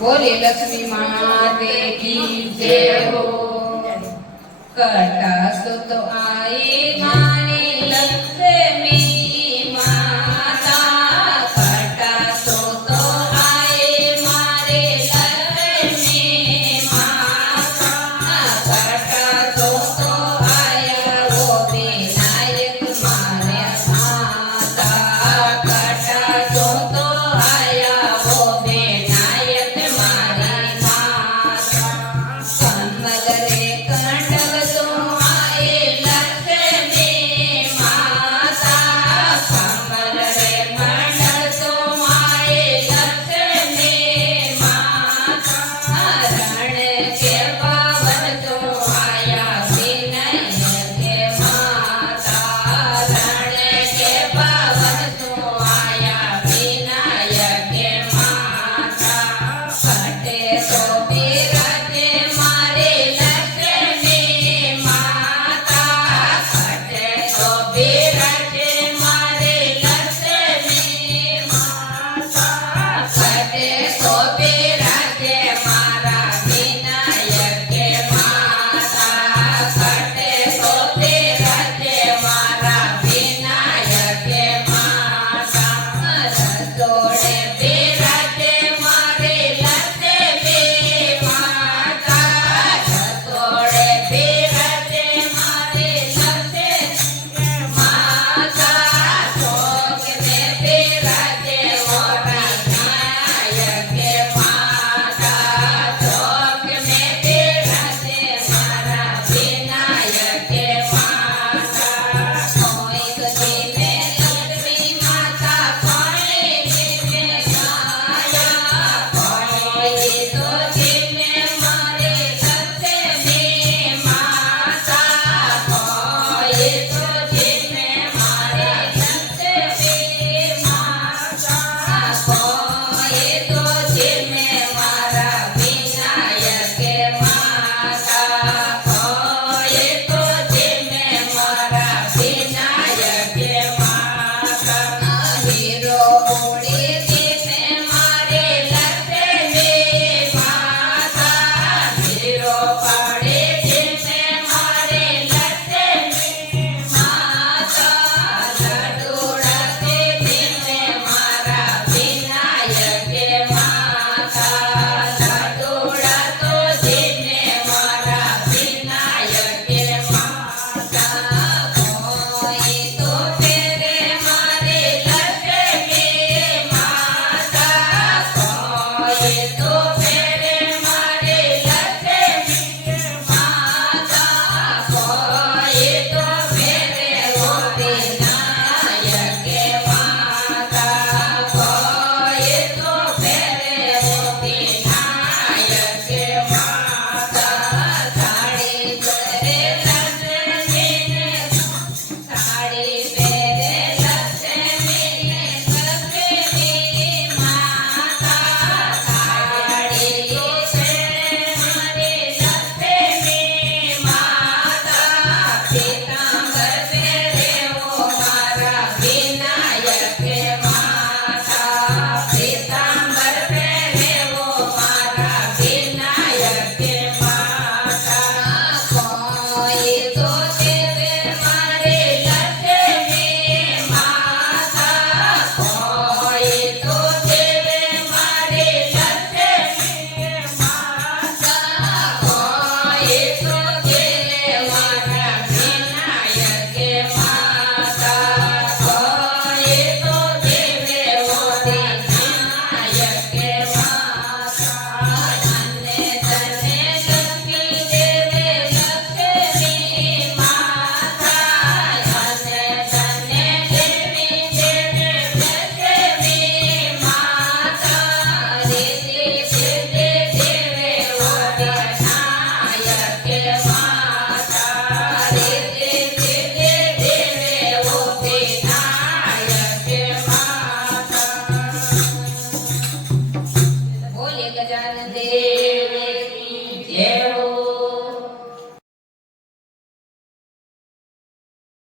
बोले लक्ष्मी माते की जय हो। कटा सो तो आए माने लक्ष्मी माता, कटा सो तो आए मारे लक्ष्मी माता, कटा सो तो आया वो विनायक मारे माता, कटा सो तो आया वो विनायक मारे माता। कमगरे कंडग तो आए लक्ष्मी माता, कमगरे कंडग तो आए लक्ष्मी माता, रण के पावन तो आया विनय के माता, रण के पावन तो आया विनय के माता। फटे तो बिराजे मारे लक्ष्मी माता, फटे तो बिराजे मारे लक्ष्मी माता, फटे तो बिराजे मारा विनय के माता, फटे तो बिराजे मारा विनय के माता। रसोड़े बिराजे मारे लक्ष्मी माता, रसोड़े बिराजे मारे लक्ष्मी माता, चौक में बिराजे मोरा विनायक के माता, चौक में बिराजे मारा विनायक के माता। कोई गली में लक्ष्मी माता, कोई जिसमें गाया, कोई तो जिसमें मारे लक्ष्मी माता, कोई तो जिसमें मारे लक्ष्मी माता, कोई तो जिसमें मारा विनायक के माता, कोई तो जिसमें मारा विनायक के माता। हीरो उड़ी जिसमें मारे लक्ष्मी माता, हीरो पड़े जिसमें मारे लक्ष्मी माता, लडूड़ा के जिसमें मारा विनायक के माता, लडूड़ा तो जिसमें मारा विनायक के माता। कोई तो तेरे मारे लक्ष्मी माता, कोई तो तेरे मारे लक्ष्मी माता, कोई तो मेरे वो विनायक के माता, कोई तो मेरे वो विनायक